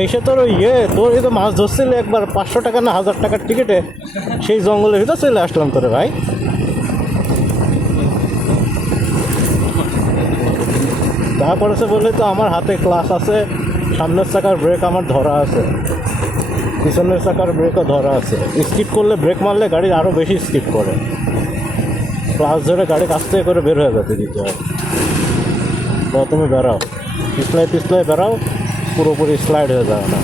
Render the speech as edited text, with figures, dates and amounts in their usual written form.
এসে তোর ওই তোর এই তো মাছ ধরছিলে একবার 500 টাকা না 1000 টাকার টিকিটে, সেই জঙ্গলের ভিতর চলে আসলাম তোরে ভাই। তারপরে সে বললে তো আমার হাতে ক্লাস আছে, সামনের চাকার ব্রেক আমার ধরা আছে, পিছনের চাকার ব্রেকও ধরা আছে। স্কিড করলে, ব্রেক মারলে গাড়ি আরও বেশি স্কিড করে। ক্লাস ধরে গাড়ি কাছ থেকে করে বের হয়ে যেতে দিতে হয়। তো তুমি বেরাও, পিছলায় বেরাও, পুরোপুরি স্লাইড হয়ে যাবে না।